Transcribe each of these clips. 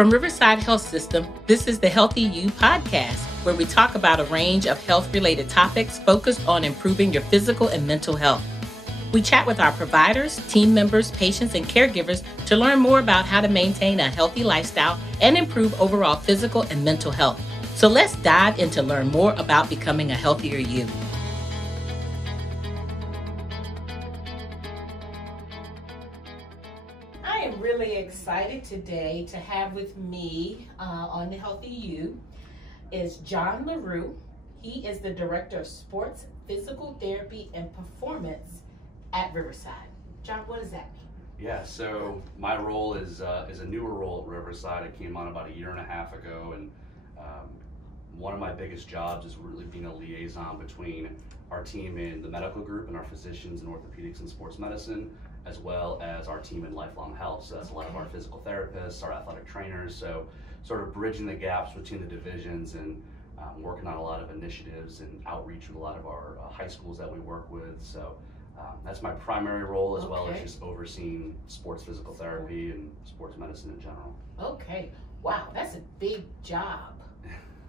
From Riverside Health System, this is the Healthy You podcast, where we talk about a range of health-related topics focused on improving your physical and mental health. We chat with our providers, team members, patients, and caregivers to learn more about how to maintain a healthy lifestyle and improve overall physical and mental health. So let's dive in to learn more about becoming a healthier you. I am really excited today to have with me on the Healthy You is John LaRue. He is the Director of Sports, Physical Therapy, and Performance at Riverside. John, what does that mean? Yeah, so my role is a newer role at Riverside. I came on about a year and a half ago, and one of my biggest jobs is really being a liaison between our team in the medical group and our physicians in orthopedics and sports medicine, as well as our team in lifelong health. So that's a lot of our physical therapists, our athletic trainers, so sort of bridging the gaps between the divisions and working on a lot of initiatives and outreach with a lot of our high schools that we work with. So that's my primary role, as well as just overseeing sports physical therapy and sports medicine in general. Okay, wow, that's a big job.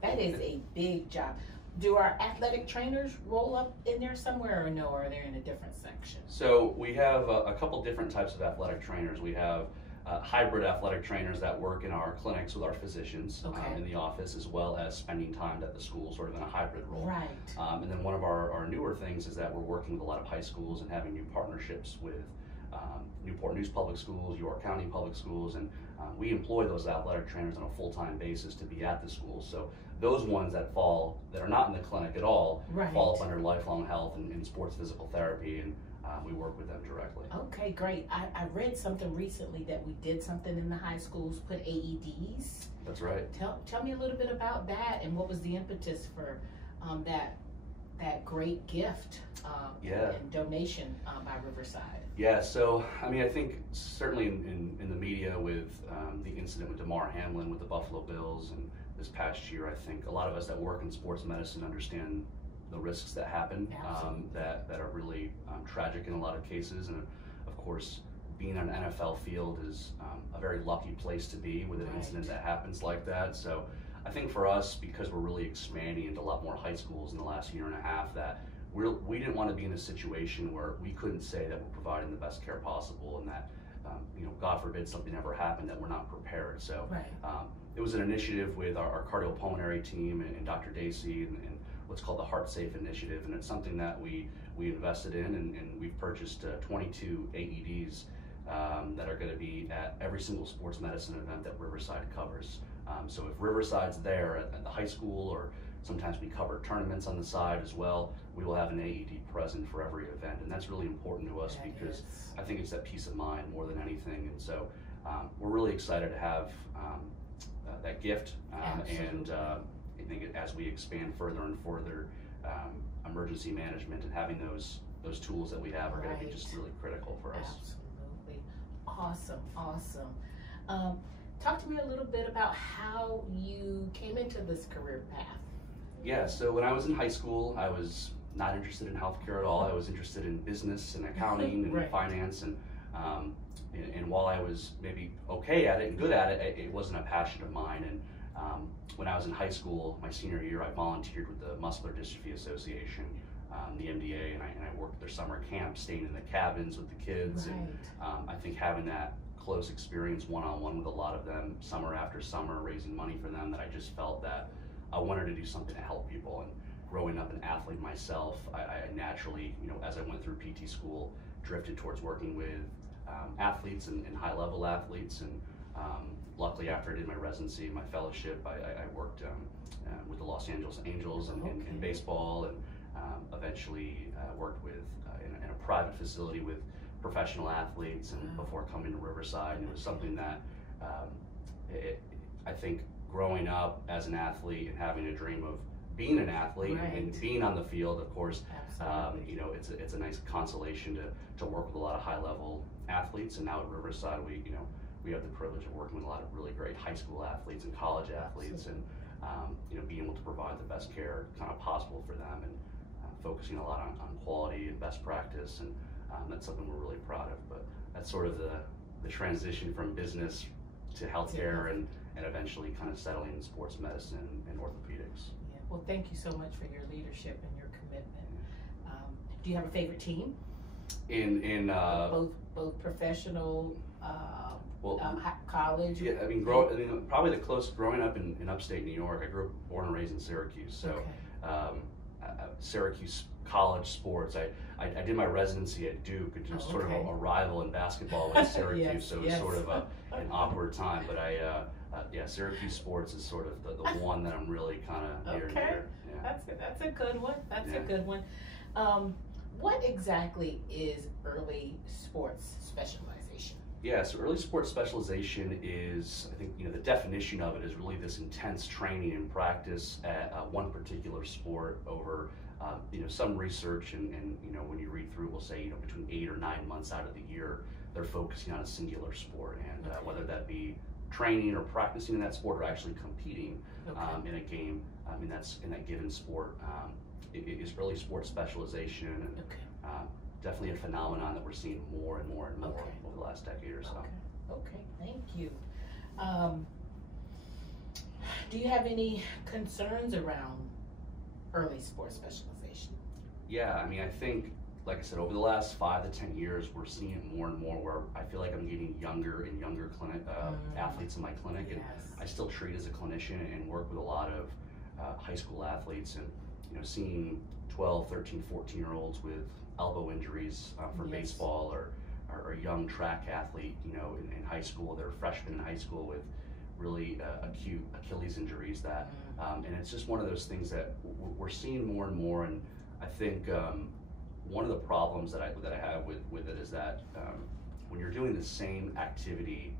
That is a big job. Do our athletic trainers roll up in there somewhere, or no, or are they in a different section? So we have a couple different types of athletic trainers. We have hybrid athletic trainers that work in our clinics with our physicians in the office, as well as spending time at the school, sort of in a hybrid role. Right. And then one of our newer things is that we're working with a lot of high schools and having new partnerships with Newport News Public Schools, York County Public Schools, and we employ those athletic trainers on a full-time basis to be at the schools. So those ones that are not in the clinic at all, fall up under lifelong health and sports physical therapy, and we work with them directly. Okay, great. I read something recently that we did something in the high schools, put AEDs. That's right. Tell me a little bit about that, and what was the impetus for that great gift and donation by Riverside. Yeah, so I mean, I think certainly in the media with the incident with DeMar Hamlin with the Buffalo Bills, and this past year, I think a lot of us that work in sports medicine understand the risks that happen, that are really tragic in a lot of cases. And of course, being on an NFL field is a very lucky place to be with an incident that happens like that. So I think for us, because we're really expanding into a lot more high schools in the last year and a half, that we didn't want to be in a situation where we couldn't say that we're providing the best care possible, and that God forbid something ever happened, that we're not prepared. So it was an initiative with our cardiopulmonary team and Dr. Dacey and what's called the Heart Safe Initiative, and it's something that we invested in, and we've purchased 22 AEDs that are going to be at every single sports medicine event that Riverside covers. So if Riverside's there at the high school, or sometimes we cover tournaments on the side as well, we will have an AED present for every event, and that's really important to us because I think it's that peace of mind more than anything. And so we're really excited to have that gift, and I think as we expand further and further, emergency management and having those tools that we have are going to be just really critical for us. Absolutely. Awesome. Talk to me a little bit about how you came into this career path. Yeah, so when I was in high school, I was not interested in healthcare at all. I was interested in business and accounting and finance, and while I was maybe okay at it and good at it, it wasn't a passion of mine. And when I was in high school, my senior year, I volunteered with the Muscular Dystrophy Association, the MDA, and I worked their summer camp, staying in the cabins with the kids. And I think having that close experience one-on-one with a lot of them, summer after summer, raising money for them, that I just felt that I wanted to do something to help people. And growing up an athlete myself, I naturally, as I went through PT school, drifted towards working with athletes and high-level athletes. And luckily, after I did my residency and my fellowship, I worked with the Los Angeles Angels in baseball, and eventually worked with in a private facility with professional athletes, and before coming to Riverside. And it was something that I think growing up as an athlete and having a dream of being an athlete and being on the field, of course, it's a nice consolation to work with a lot of high-level athletes. And now at Riverside, we have the privilege of working with a lot of really great high school athletes and college athletes, and being able to provide the best care kind of possible for them, and focusing a lot on quality and best practice. And that's something we're really proud of. But that's sort of the transition from business to healthcare and and eventually kind of settling in sports medicine and orthopedics. Yeah. Well, thank you so much for your leadership and your commitment. Do you have a favorite team? In both professional, college. Yeah, I mean, probably the close growing up in upstate New York. I grew up, born and raised in Syracuse, so Okay. Syracuse college sports. I did my residency at Duke, which was sort of a rival in basketball with Syracuse, Yes, so it was yes. sort of an awkward time. But Syracuse sports is sort of the one that I'm really kind of near and Okay. dear. Yeah. That's a good one. That's Yeah. a good one. What exactly is early sports specialization? Yeah, so early sports specialization is, I think, the definition of it is really this intense training and practice at one particular sport over, some research and when you read through, we'll say, between 8 or 9 months out of the year, they're focusing on a singular sport, and whether that be training or practicing in that sport or actually competing in a game, that's in that given sport. It is early sports specialization, and definitely a phenomenon that we're seeing more and more and more over the last decade or so. Okay, thank you. Do you have any concerns around early sports specialization? Yeah, I think, like I said, over the last 5 to 10 years, we're seeing it more and more where I feel like I'm getting younger and younger athletes in my clinic, and I still treat as a clinician and work with a lot of high school athletes, and seeing 12, 13, 14-year-olds with elbow injuries from baseball, or a young track athlete, in high school, they're freshmen in high school with really acute Achilles injuries that, and it's just one of those things that we're seeing more and more. And I think one of the problems that I have with it is that when you're doing the same activity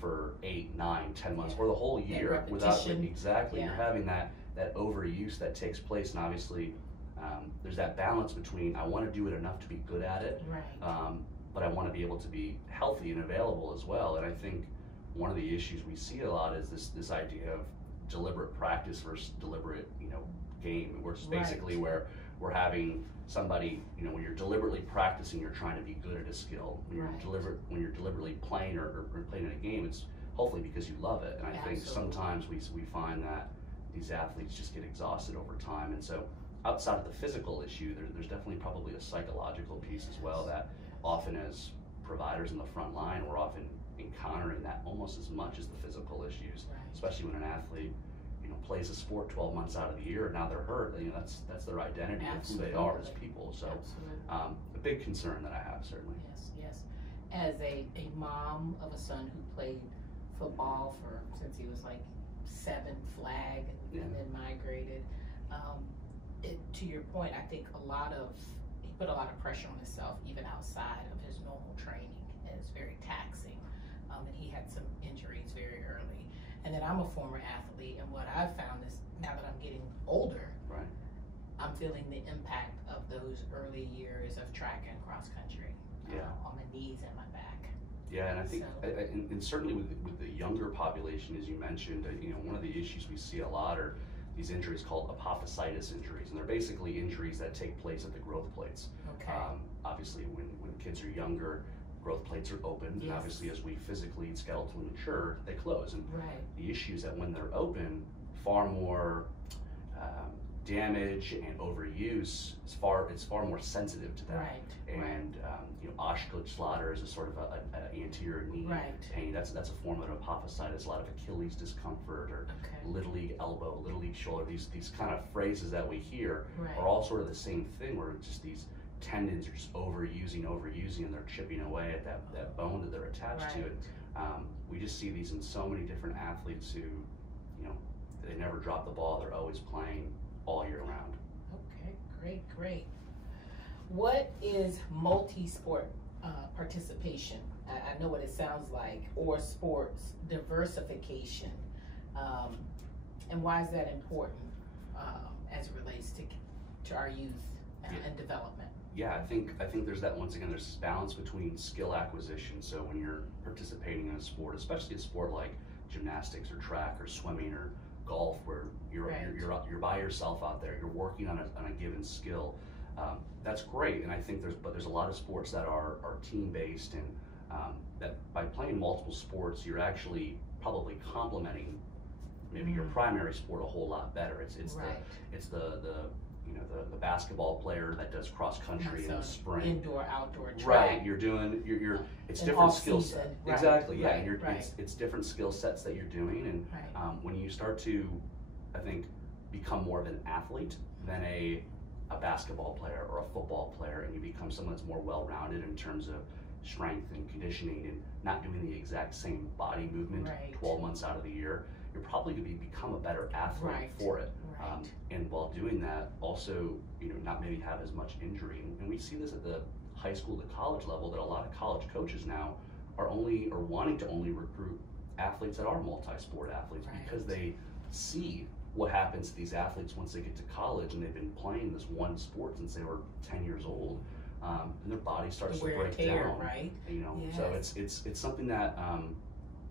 for 8, 9, 10 months or the whole year without you're having that overuse that takes place, and obviously there's that balance between I want to do it enough to be good at it, but I want to be able to be healthy and available as well. And I think one of the issues we see a lot is this idea of deliberate practice versus deliberate game, where it's basically where we're having somebody, when you're deliberately practicing, you're trying to be good at a skill. When you're deliberately playing or playing in a game, it's hopefully because you love it. And I think sometimes we find that these athletes just get exhausted over time. And so outside of the physical issue, there's definitely probably a psychological piece as well, that often as providers in the front line, we're often encountering that almost as much as the physical issues, especially when an athlete plays a sport 12 months out of the year, and now they're hurt. That's their identity of who they are as people. So a big concern that I have, certainly. Yes. As a mom of a son who played football since he was like 7, flag, and then migrated, to your point, I think he put a lot of pressure on himself even outside of his normal training, and it's very taxing, and he had some injuries very early. And then I'm a former athlete, and what I've found is now that I'm getting older, I'm feeling the impact of those early years of track and cross country on my knees and my back. Yeah, and I think, and certainly with the younger population, as you mentioned, one of the issues we see a lot are these injuries called apophysitis injuries, and they're basically injuries that take place at the growth plates. Obviously, when kids are younger, growth plates are open, and obviously as we physically and skeletally mature, they close. And the issue is that when they're open, far more damage and overuse, it's far more sensitive to that. And Osgood-Schlatter is a sort of an anterior knee pain. That's a form of apophysitis. A lot of Achilles discomfort, or little league elbow, little league shoulder. These kind of phrases that we hear are all sort of the same thing, where it's just these tendons are just overusing, and they're chipping away at that bone that they're attached to. We just see these in so many different athletes who, they never drop the ball. They're always playing all year round. Okay, great. What is multi-sport participation? I know what it sounds like, or sports diversification, and why is that important as it relates to our youth and development? Yeah, I think there's that, once again, there's this balance between skill acquisition. So when you're participating in a sport, especially a sport like gymnastics or track or swimming or golf, where you're by yourself out there, you're working on a given skill. That's great, and I think there's a lot of sports that are team based, and that by playing multiple sports, you're actually probably complementing maybe your primary sport a whole lot better. It's the basketball player that does cross country in the spring, indoor outdoor track. Right, you're doing it's different skill set. Right. Exactly, yeah, right. and Right. it's different skill sets that you're doing, and Right. when you start to, I think, become more of an athlete than a basketball player or a football player, and you become someone that's more well-rounded in terms of strength and conditioning and not doing the exact same body movement Right. 12 months out of the year, you're probably going to become a better athlete Right. for it. Right. And while doing that, also, not maybe have as much injury. And we see this at the high school to college level, that a lot of college coaches now are wanting to only recruit athletes that are multi-sport athletes, Right. because they see what happens to these athletes once they get to college and they've been playing this one sport since they were 10 years old, and their body starts to break down. Right. So it's something that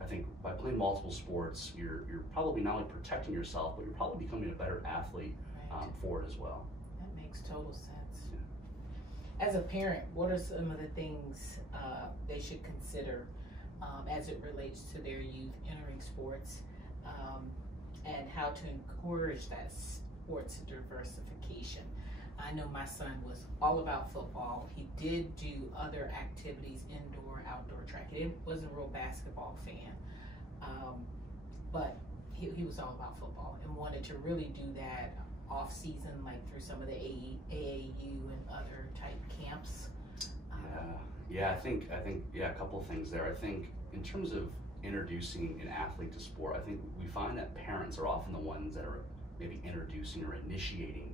I think by playing multiple sports, you're probably not only protecting yourself, but you're probably becoming a better athlete for it as well. That makes total sense. Yeah. As a parent, what are some of the things they should consider as it relates to their youth entering sports, and how to encourage that sports diversification? I know my son was all about football. He did do other activities, indoor, outdoor track. He wasn't a real basketball fan, but he was all about football and wanted to really do that off season, like through some of the AAU and other type camps. I think a couple of things there. I think in terms of introducing an athlete to sport, I think we find that parents are often the ones that are maybe introducing or initiating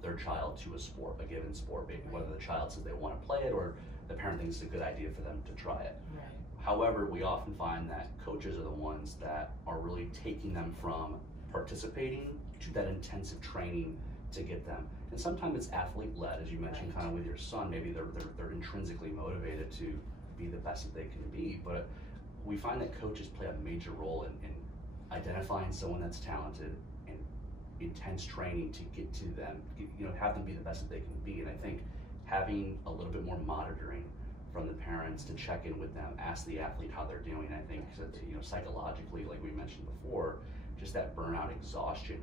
their child to a sport, a given sport, maybe whether the child says they want to play it or the parent thinks it's a good idea for them to try it. Right. However, we often find that coaches are the ones that are really taking them from participating to that intensive training to get them. And sometimes it's athlete-led, as you mentioned, kind of with your son. Maybe they're intrinsically motivated to be the best that they can be. But we find that coaches play a major role in identifying someone that's talented and intense training to get to them, have them be the best that they can be. And I think having a little bit more monitoring from the parents to check in with them, ask the athlete how they're doing. I think that, psychologically, like we mentioned before, just that burnout, exhaustion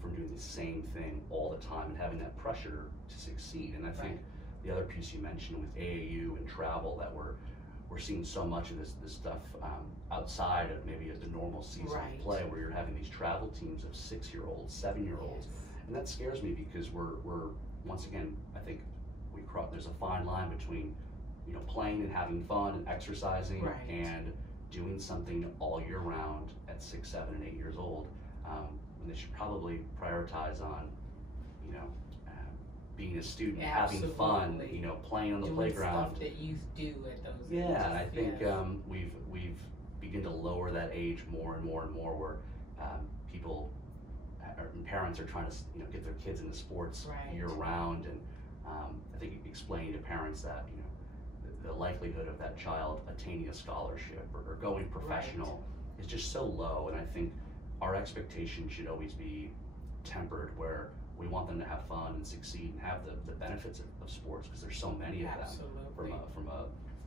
from doing the same thing all the time and having that pressure to succeed. And I think the other piece you mentioned with AAU and travel, that we're seeing so much of this stuff outside of maybe the normal season of play, where you're having these travel teams of 6-year-olds, 7-year-olds, and that scares me because we're once again, I think there's a fine line between playing and having fun and exercising and doing something all year round at 6, 7, and 8 years old. And they should probably prioritize on being a student, having fun, playing on the playground. Stuff that youth do at those ages. Yeah, and I think we've begun to lower that age more and more and more, where people and parents are trying to get their kids into sports year round, and I think explaining to parents that the likelihood of that child attaining a scholarship or going professional is just so low. And I think our expectation should always be tempered, where we want them to have fun and succeed and have the benefits of sports, because there's so many of them from a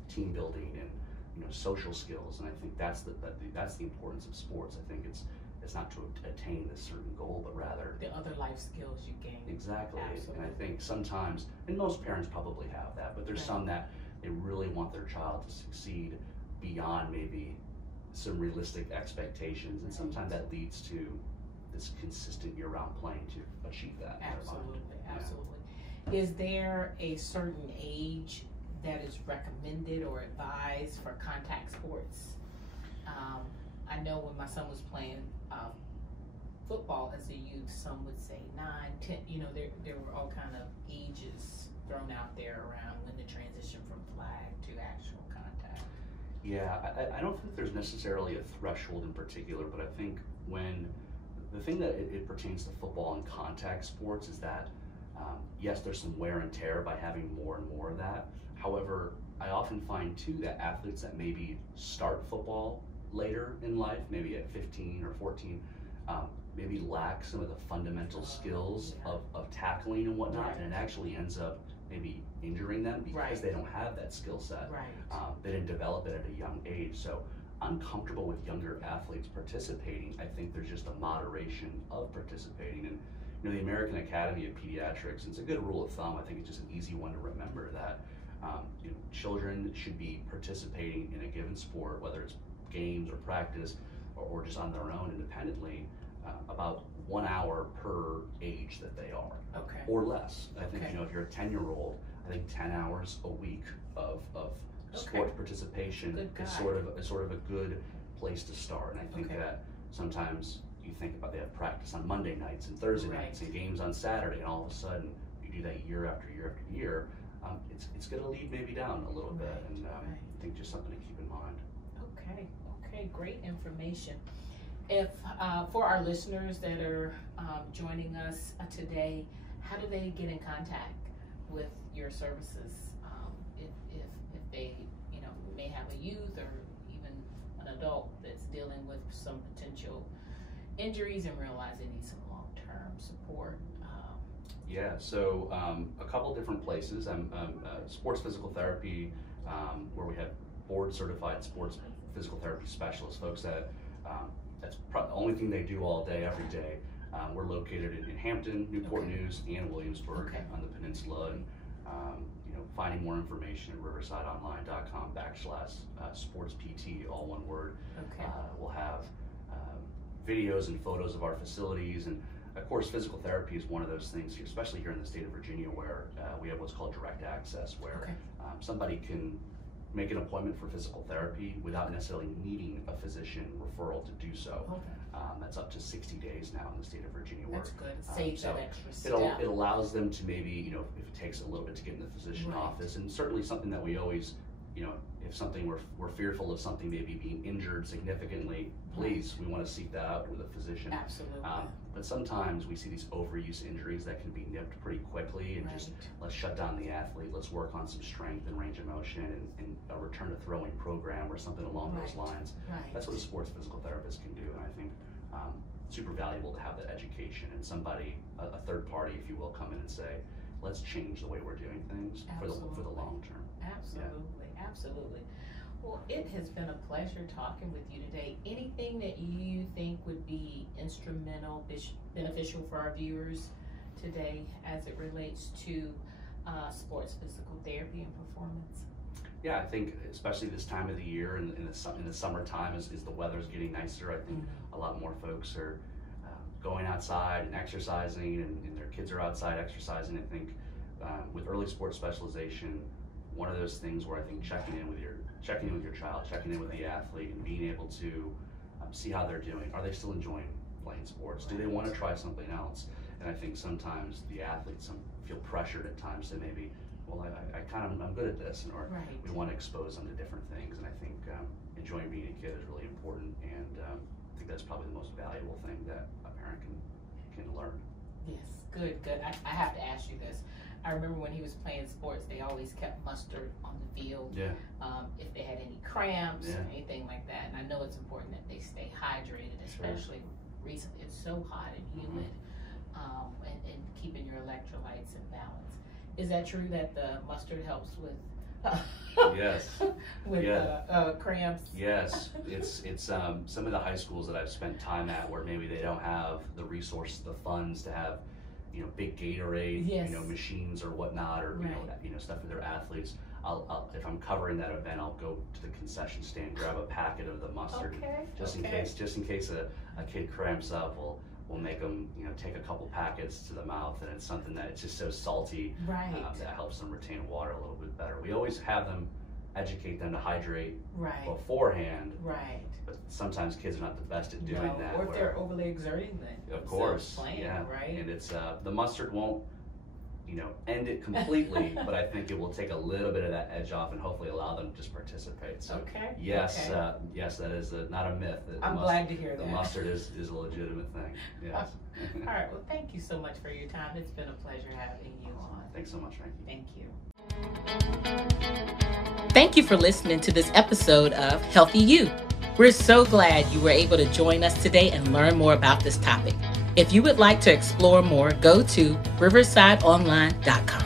team building and social skills. And I think that's the importance of sports. I think it's not to attain this certain goal, but rather the other life skills you gain. Exactly. Absolutely. And I think sometimes, and most parents probably have that, but there's some that they really want their child to succeed beyond maybe some realistic expectations, and sometimes that leads to this consistent year-round playing to achieve that. Absolutely. Is there a certain age that is recommended or advised for contact sports? I know when my son was playing football as a youth, some would say 9, 10. There were all kind of ages thrown out there around when the transition from flag to actual contact. Yeah, I don't think there's necessarily a threshold in particular, but I think when the thing that it pertains to football and contact sports is that yes, there's some wear and tear by having more and more of that. However, I often find too that athletes that maybe start football later in life, maybe at 15 or 14, maybe lack some of the fundamental skills of tackling and whatnot, and it actually ends up maybe injuring them because they don't have that skill set. They didn't develop it at a young age. So I'm comfortable with younger athletes participating. I think there's just a moderation of participating. And the American Academy of Pediatrics, it's a good rule of thumb. I think it's just an easy one to remember that children should be participating in a given sport, whether it's games or practice or just on their own independently, about 1 hour per age that they are, or less. I think if you're a 10-year-old, I think 10 hours a week of sport participation is sort of a good place to start. And I think that sometimes you think about they have practice on Monday nights and Thursday nights and games on Saturday, and all of a sudden you do that year after year after year. It's going to lead maybe down a little bit, and I think just something to keep in mind. Okay, great information. If for our listeners that are joining us today, how do they get in contact with your services? If they may have a youth or even an adult that's dealing with some potential injuries and realize they need some long-term support. So a couple different places. I'm sports physical therapy, where we have board-certified sports physical therapy specialists, folks that that's the only thing they do all day, every day. We're located in Hampton, Newport News, and Williamsburg on the peninsula. And finding more information at riversideonline.com/sportspt, all one word. We'll have videos and photos of our facilities, and of course physical therapy is one of those things, especially here in the state of Virginia, where we have what's called direct access, where somebody can make an appointment for physical therapy without necessarily needing a physician referral to do so. That's up to 60 days now in the state of Virginia. That's good. It saves that extra step. It allows them to maybe, if it takes a little bit to get in the physician office, and certainly something that we always, if something we're fearful of something maybe being injured significantly, please, we want to seek that out with a physician. Absolutely. But sometimes we see these overuse injuries that can be nipped pretty quickly, and just let's shut down the athlete, let's work on some strength and range of motion and a return to throwing program or something along those lines. That's what a sports physical therapist can do, and I think super valuable to have that education and somebody, a third party, if you will, come in and say, let's change the way we're doing things for the long term. Absolutely. Well, it has been a pleasure talking with you today. Anything that you think would be instrumental, beneficial for our viewers today as it relates to sports physical therapy and performance? Yeah, I think especially this time of the year and in the summertime, as the weather's getting nicer, I think a lot more folks are going outside and exercising, and their kids are outside exercising. I think with early sports specialization, one of those things where I think checking in with your child, checking in with the athlete, and being able to see how they're doing. Are they still enjoying playing sports? Do they want to try something else? And I think sometimes the athletes feel pressured at times to maybe, well, I'm good at this, or we want to expose them to different things. And I think enjoying being a kid is really important, and I think that's probably the most valuable thing that a parent can learn. Yes, good. I have to ask you this. I remember when he was playing sports, they always kept mustard on the field. If they had any cramps or anything like that. And I know it's important that they stay hydrated, especially recently. It's so hot and humid, and keeping your electrolytes in balance. Is that true that the mustard helps with cramps? Yes, it's some of the high schools that I've spent time at where maybe they don't have the resources, the funds to have big Gatorade machines or whatnot, or stuff for their athletes. I'll if I'm covering that event, I'll go to the concession stand, grab a packet of the mustard, just in case a kid cramps up. We'll make them take a couple packets to the mouth, and it's something that it's just so salty that helps them retain water a little bit better. We always have them educate them to hydrate beforehand, but sometimes kids are not the best at doing that. Or if they're overly exerting themselves, of course, playing, and it's the mustard won't end it completely, but I think it will take a little bit of that edge off and hopefully allow them to just participate. So yes, that is not a myth. I'm glad to hear that. The mustard is a legitimate thing. Yes. All right. Well, thank you so much for your time. It's been a pleasure having you on. Thanks so much, Frankye. Thank you. Thank you for listening to this episode of Healthy You. We're so glad you were able to join us today and learn more about this topic. If you would like to explore more, go to riversideonline.com.